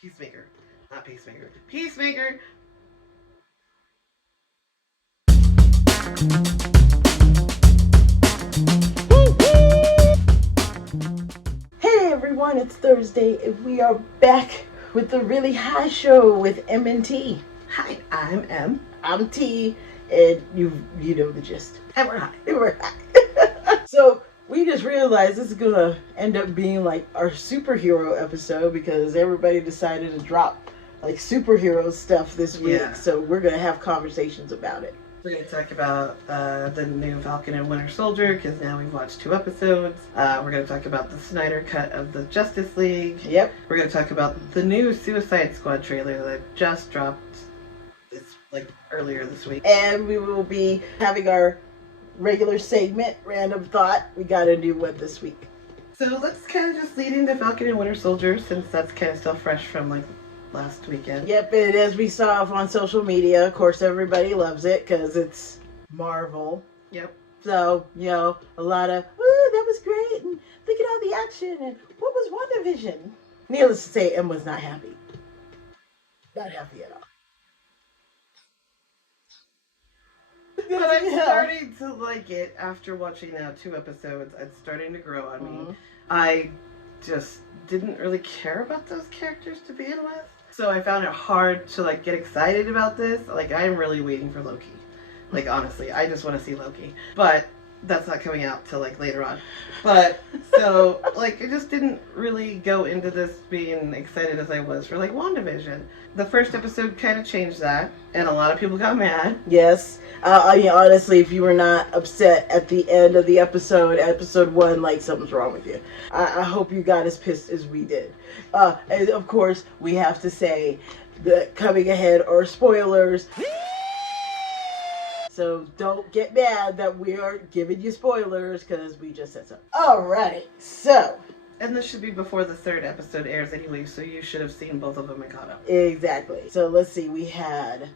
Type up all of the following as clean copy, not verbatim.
Peacemaker. Not Pacemaker. Peacemaker! Hey everyone, it's Thursday and we are back with the Really High Show with M and T. Hi, I'm M. I'm T, and you know the gist. And we're high. We're high. So we just realized this is gonna end up being like our superhero episode because everybody decided to drop like superhero stuff this week. Yeah. So we're gonna have conversations about it. We're going to talk about the new Falcon and Winter Soldier because now we've watched 2 episodes. We're going to talk about the Snyder cut of the Justice League. Yep. We're going to talk about the new Suicide Squad trailer that just dropped earlier this week. And we will be having our regular segment, Random Thought. We got a new one this week. So let's kind of just lead into Falcon and Winter Soldier since that's kind of still fresh from last weekend. Yep, and as we saw on social media, of course, everybody loves it because it's Marvel. Yep. So, a lot of, ooh, that was great, and look at all the action, and what was WandaVision? Needless to say, Em was not happy. Not happy at all. But I'm starting to like it after watching now 2 episodes. It's starting to grow on me. I just didn't really care about those characters to begin with. So I found it hard to get excited about this. I'm really waiting for Loki. Honestly, I just want to see Loki. But that's not coming out till later on. But so I just didn't really go into this being excited as I was for WandaVision. The first episode kind of changed that, and a lot of people got mad. Yes. Honestly, if you were not upset at the end of the episode 1, something's wrong with you. I hope you got as pissed as we did. And of course, we have to say that coming ahead are spoilers. So don't get mad that we are giving you spoilers because we just said so. Alrighty, so. And this should be before the 3rd episode airs anyway, so you should have seen both of them and caught up. Exactly. So let's see, we had,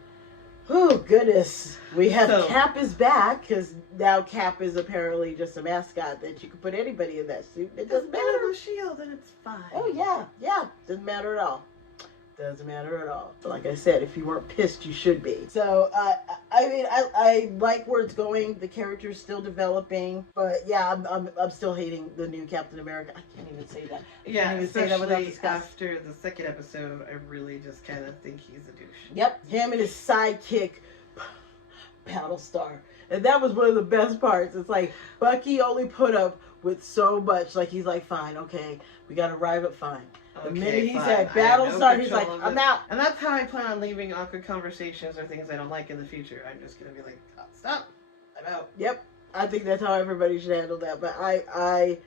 oh goodness, we have Cap is back because now Cap is apparently just a mascot that you can put anybody in that suit. It doesn't matter. With a shield and it's fine. Oh yeah, doesn't matter at all. Doesn't matter at all. Like I said, if you weren't pissed, you should be. So, I like where it's going. The character's still developing, but yeah, I'm still hating the new Captain America. I can't even say that. Yeah, especially after the 2nd episode, I really just kind of think he's a douche. Yep, him and his sidekick, Battlestar, and that was one of the best parts. It's Bucky only put up with so much. He's fine, okay, we got to arrive at fine. The minute he said Battlestar, he's like, I'm out. And that's how I plan on leaving awkward conversations or things I don't like in the future. I'm just going to be like, oh, stop, I'm out. Yep, I think that's how everybody should handle that. But I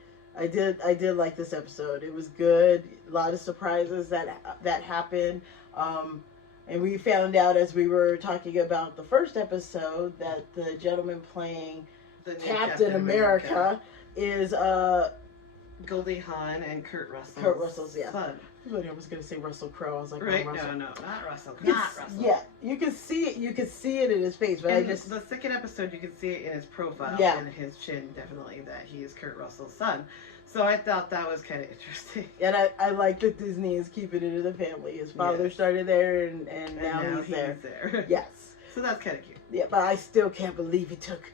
did like this episode. It was good. A lot of surprises that happened. And we found out as we were talking about the first episode that the gentleman playing the Captain America is Goldie Hawn and Kurt Russell's son. I was going to say Russell Crowe. I was like, right? Oh, No, not Russell. Not Russell. Yeah, you can see it. You can see it in his face. But the 2nd episode, you can see it in his profile and his chin, definitely, that he is Kurt Russell's son. So I thought that was kind of interesting. And I like that Disney is keeping it in the family. His father started there, and now he's there. Yes. So that's kind of cute. Yeah, but I still can't believe he took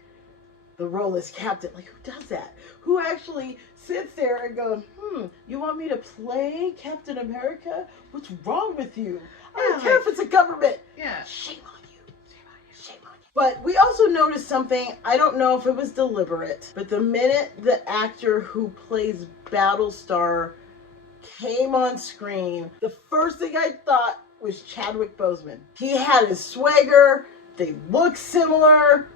the role as captain. Who does that? Who actually sits there and goes, you want me to play Captain America? What's wrong with you? I don't care if it's a government. Yeah. Shame on you. Shame on you. But we also noticed something. I don't know if it was deliberate, but the minute the actor who plays Battlestar came on screen, the first thing I thought was Chadwick Boseman. He had his swagger. They look similar.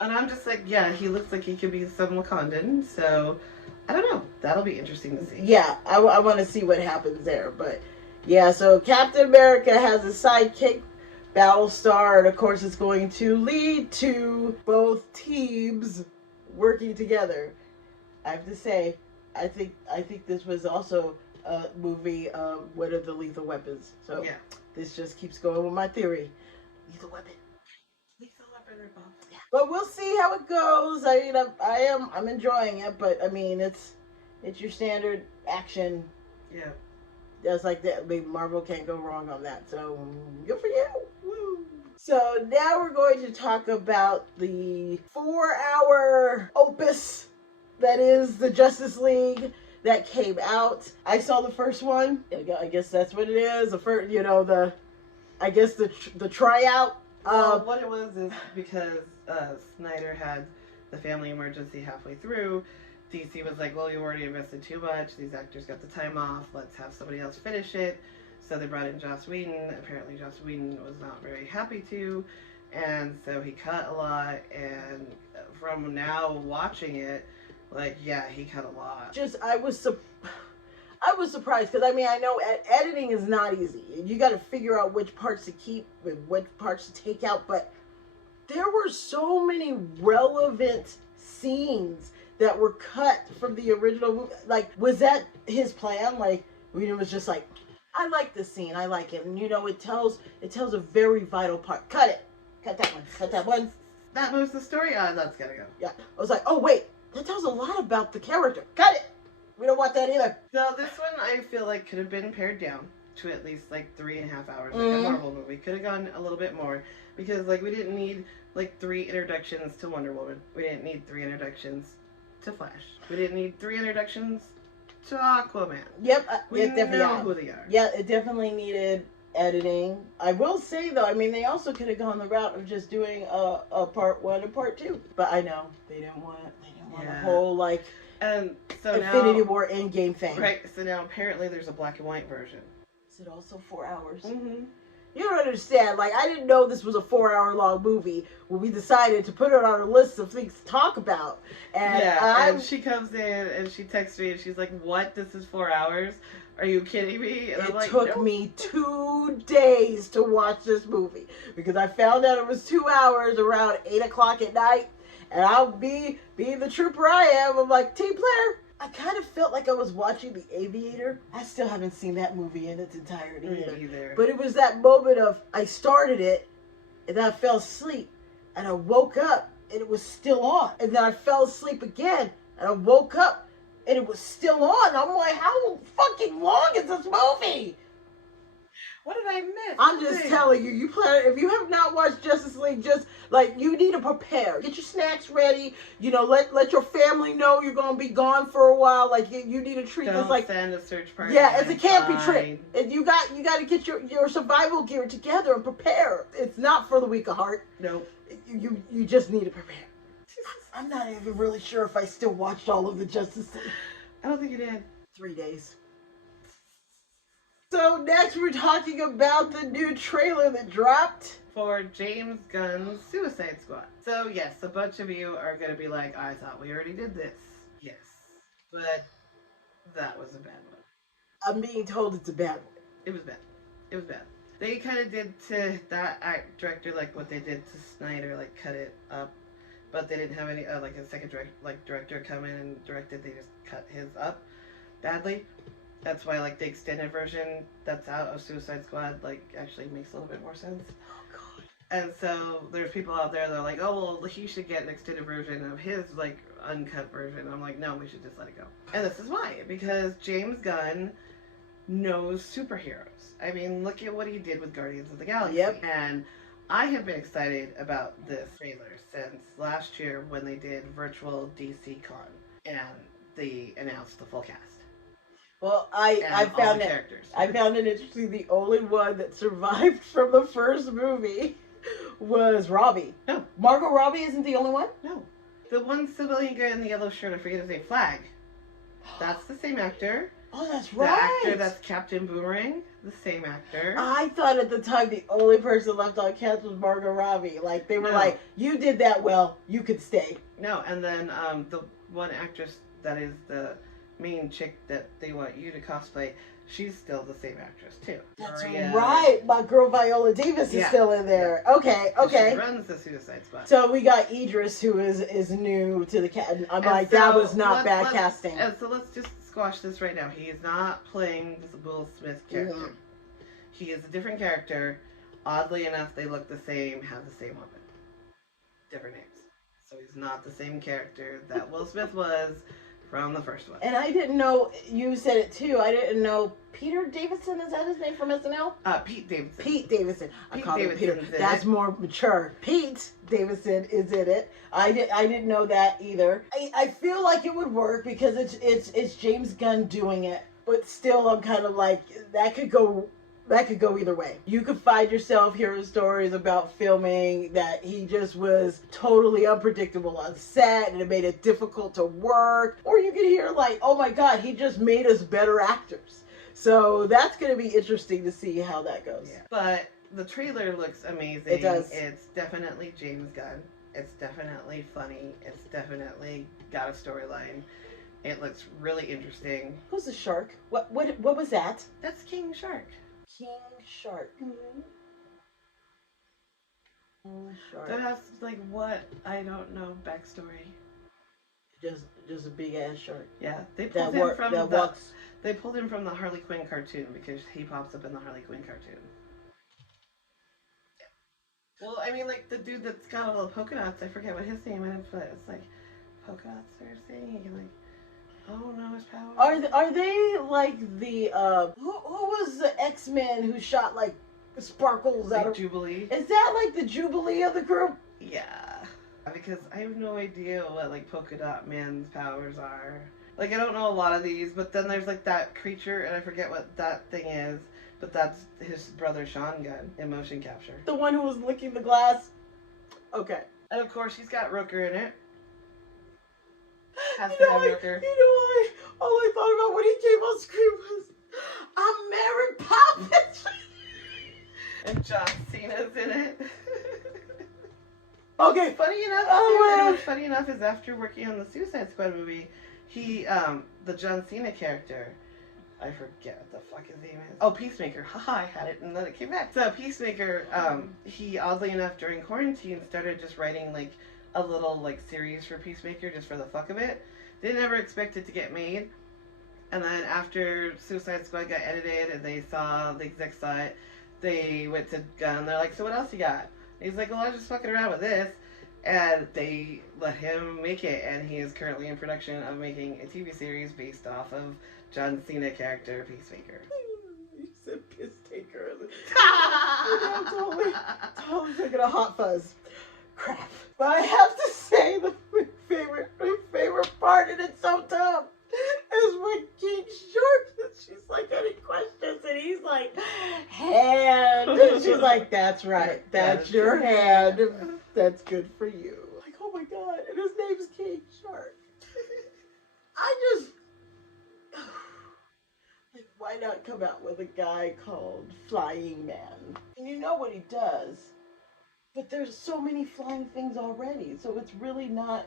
And I'm just like, yeah, he looks like he could be some Wakandan, so I don't know. That'll be interesting to see. Yeah, I want to see what happens there. But yeah, so Captain America has a sidekick, Battlestar, and of course it's going to lead to both teams working together. I have to say, I think this was also a movie of what are the lethal weapons. So yeah, this just keeps going with my theory. Lethal weapon. Lethal weapon ripoff. Yeah. But we'll see how it goes. I mean, I'm enjoying it, but I mean, it's your standard action. Yeah. Just like that. I mean, Marvel can't go wrong on that. So, good for you. Woo. So, now we're going to talk about the 4-hour opus that is the Justice League that came out. I saw the first one. I guess that's what it is. The first, the tryout. Well, what it was is because Snyder had the family emergency halfway through. DC was like, well, you already invested too much. These actors got the time off. Let's have somebody else finish it. So they brought in Joss Whedon. Apparently Joss Whedon was not very happy to. And so he cut a lot. And from now watching it, like, yeah, he cut a lot. I was surprised because, I mean, I know editing is not easy. You got to figure out which parts to keep and which parts to take out. But there were so many relevant scenes that were cut from the original movie. Like, was that his plan? Like, it was just like, I like this scene. I like it. And, it tells a very vital part. Cut it. Cut that one. Cut that one. That moves the story on. That's gotta go. Yeah. I was like, oh, wait. That tells a lot about the character. Cut it. We don't want that either. So this one, I feel like could have been pared down to at least, like, 3.5 hours. Like a Marvel movie. Could have gone a little bit more. Because, like, we didn't need, like, 3 introductions to Wonder Woman. We didn't need 3 introductions to Flash. We didn't need 3 introductions to Aquaman. Yep. We know who they are. Yeah, it definitely needed editing. I will say, though, I mean, they also could have gone the route of just doing a part 1 and part 2. But I know they didn't want the whole, like, and so Infinity now, War Endgame thing. Right, so now apparently there's a black and white version. Is it also 4 hours? Mm-hmm. You don't understand. Like, I didn't know this was a 4-hour long movie when we decided to put it on our list of things to talk about. And and she comes in and she texts me and she's like, what? This is 4 hours? Are you kidding me? And it took me 2 days to watch this movie because I found out it was 2 hours around 8 o'clock at night. And I'll being the trooper I am, I'm like, team player. I kind of felt like I was watching The Aviator. I still haven't seen that movie in its entirety either. But it was that moment of, I started it, and then I fell asleep, and I woke up, and it was still on. And then I fell asleep again, and I woke up, and it was still on. I'm like, how fucking long is this movie? What did I miss? I'm just telling you, if you have not watched Justice League, just, like, you need to prepare. Get your snacks ready. Let your family know you're going to be gone for a while. Like, you need to treat this like... send a search party. Yeah, it's a camping trip. And you got to get your survival gear together and prepare. It's not for the weak of heart. Nope. You just need to prepare. I'm not even really sure if I still watched all of the Justice League. I don't think you did. 3 days. So next we're talking about the new trailer that dropped for James Gunn's Suicide Squad. So yes, a bunch of you are going to be like, I thought we already did this. Yes. But that was a bad one. I'm being told it's a bad one. It was bad. It was bad. They kind of did to that director like what they did to Snyder, like cut it up. But they didn't have any, like a second director come in and direct it. They just cut his up badly. That's why, like, the extended version that's out of Suicide Squad, like, actually makes a little bit more sense. Oh, God. And so, there's people out there that are like, oh, well, he should get an extended version of his, like, uncut version. And I'm like, no, we should just let it go. And this is why. Because James Gunn knows superheroes. I mean, look at what he did with Guardians of the Galaxy. Yep. And I have been excited about this trailer since last year when they did virtual DC Con. And they announced the full cast. Well, I found it interesting. The only one that survived from the first movie was Robbie. No. Margot Robbie isn't the only one? No. The one civilian guy in the yellow shirt, I forget his name, Flag. That's the same actor. Oh, that's right. The actor that's Captain Boomerang, the same actor. I thought at the time the only person left on cast was Margot Robbie. Like, they were like, you did that well, you could stay. No, and then the one actress that is the main chick that they want you to cosplay, she's still the same actress too. That's right. My girl Viola Davis is still in there. Yeah. Okay. She runs the Suicide Squad. So we got Idris, who is new to the cast. I'm like, that was not bad casting. And so let's just squash this right now. He is not playing this Will Smith character. Mm-hmm. He is a different character. Oddly enough, they look the same, have the same weapon. Different names. So he's not the same character that Will Smith was from the first one. And I didn't know, you said it too, I didn't know Peter Davidson, is that his name from SNL? Pete Davidson. Pete Davidson. I call him Peter. Davidson's That's more mature. Pete Davidson is in it. I didn't know that either. I feel like it would work because it's James Gunn doing it, but still I'm kind of like that could go either way. You could find yourself hearing stories about filming that he just was totally unpredictable on set and it made it difficult to work. Or you could hear like, oh my God, he just made us better actors. So that's going to be interesting to see how that goes. Yeah. But the trailer looks amazing. It does. It's definitely James Gunn. It's definitely funny. It's definitely got a storyline. It looks really interesting. Who's the shark? What was that? That's King Shark. King Shark. Mm-hmm. King Shark. That has like what? I don't know backstory. Just a big ass shark. Yeah, they That pulled him from the walks. they pulled him from the Harley Quinn cartoon because he pops up in the Harley Quinn cartoon. Well, I mean, like the dude that's got all the polka dots. I forget what his name is, but it's like polka dots are saying like. Oh no, his power. Are they like the who was the X-Men who shot like sparkles out of Jubilee? Is that like the Jubilee of the group? Yeah, because I have no idea what like Polka Dot Man's powers are. Like I don't know a lot of these, but then there's like that creature, and I forget what that thing is. But that's his brother Sean Gunn in motion capture. The one who was licking the glass. Okay. And of course, he's got Rooker in it. Has You to know, have Rooker. all I thought about when he came on screen was, I'm Mary Poppins. And John Cena's in it. Okay. Funny enough, Oh, funny enough is after working on the Suicide Squad movie, he, the John Cena character, I forget what the fuck his name is. Oh, Peacemaker. Haha, I had it and then it came back. So Peacemaker, he oddly enough during quarantine started just writing like a little like series for Peacemaker just for the fuck of it. Didn't ever expect it to get made. And then after Suicide Squad got edited and the execs saw it, they went to Gunn. They're like, so what else you got? And he's like, well, I was just fucking around with this. And they let him make it. And he is currently in production of making a TV series based off of John Cena character Peacemaker. You said piss taker. I'm totally taking a hot fuzz. Crap. But I have to say my favorite part, and it's so dumb, is when King Shark, she's like, any questions? And he's like, hand. And she's like, that's right. That's your hand. That's good for you. Like, oh my God. And his name's King Shark. Like, why not come out with a guy called Flying Man? And you know what he does. But there's so many flying things already, so it's really not,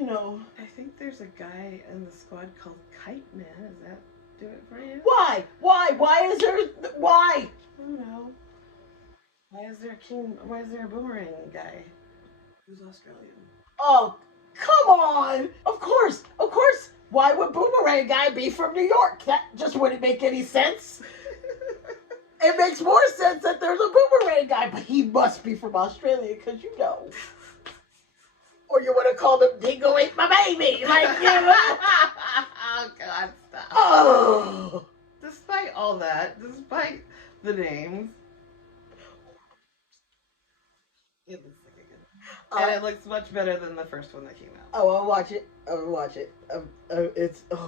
I think there's a guy in the squad called Kite Man. Does that do it for you? Why? Why is there, why? I don't know. Why is there a boomerang guy who's Australian? Oh, come on! Of course! Why would Boomerang Guy be from New York? That just wouldn't make any sense. It makes more sense that there's a Boomerang Guy, but he must be from Australia, because Or you would have called him Dingo Ate My Baby. Like, Oh, God, stop. Oh. Despite all that, despite the names, it looks like a good one. And it looks much better than the first one that came out. Oh, I'll watch it. Oh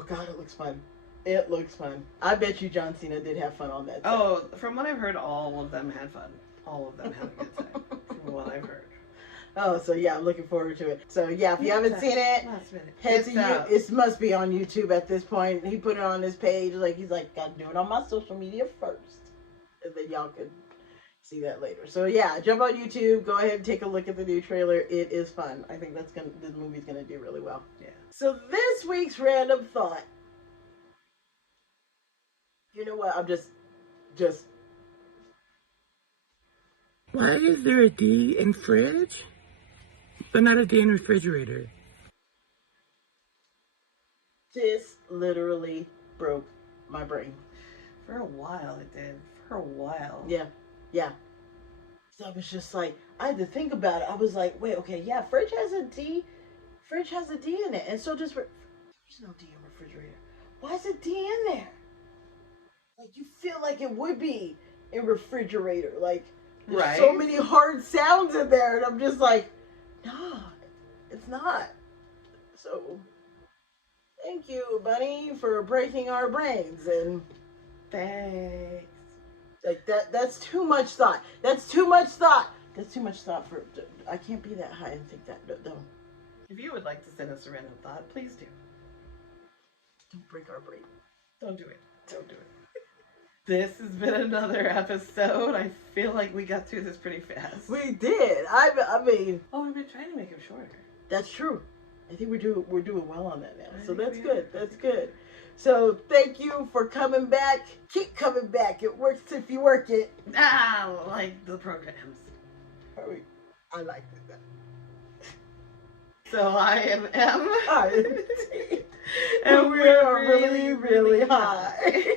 God, it looks fun. It looks fun. I bet you John Cena did have fun on that set. Oh, from what I've heard, all of them had fun. All of them had a good time, from what I've heard. Oh, so yeah, I'm looking forward to it. So yeah, if you haven't seen it, head to you. It must be on YouTube at this point. He put it on his page. He's like, gotta do it on my social media first, and then y'all can see that later. So yeah, jump on YouTube. Go ahead and take a look at the new trailer. It is fun. I think this movie's gonna do really well. Yeah. So this week's random thought. You know what? I'm just. Why is there a D in fridge, but not a D in refrigerator? This literally broke my brain. For a while it did. For a while. Yeah. So I was just like, I had to think about it. I was like, wait, okay, yeah, fridge has a D in it, and so does There's no D in refrigerator. Why is a D in there? Like, you feel like it would be in refrigerator. Like, there's so many hard sounds in there, and I'm just like, nah, it's not. So, thank you, Bunny, for breaking our brains. And thanks. Like, that's too much thought. That's too much thought. That's too much thought for, I can't be that high and think that, no. If you would like to send us a random thought, please do. Don't break our brain. Don't do it. Don't do it. This has been another episode. I feel like we got through this pretty fast. We did. I mean. Oh, we've been trying to make them shorter. That's true. I think we're doing well on that now. So that's good. That's good. So thank you for coming back. Keep coming back. It works if you work it. Ah, like the programs. I like that. So I am M. I am T. And we are really, really high.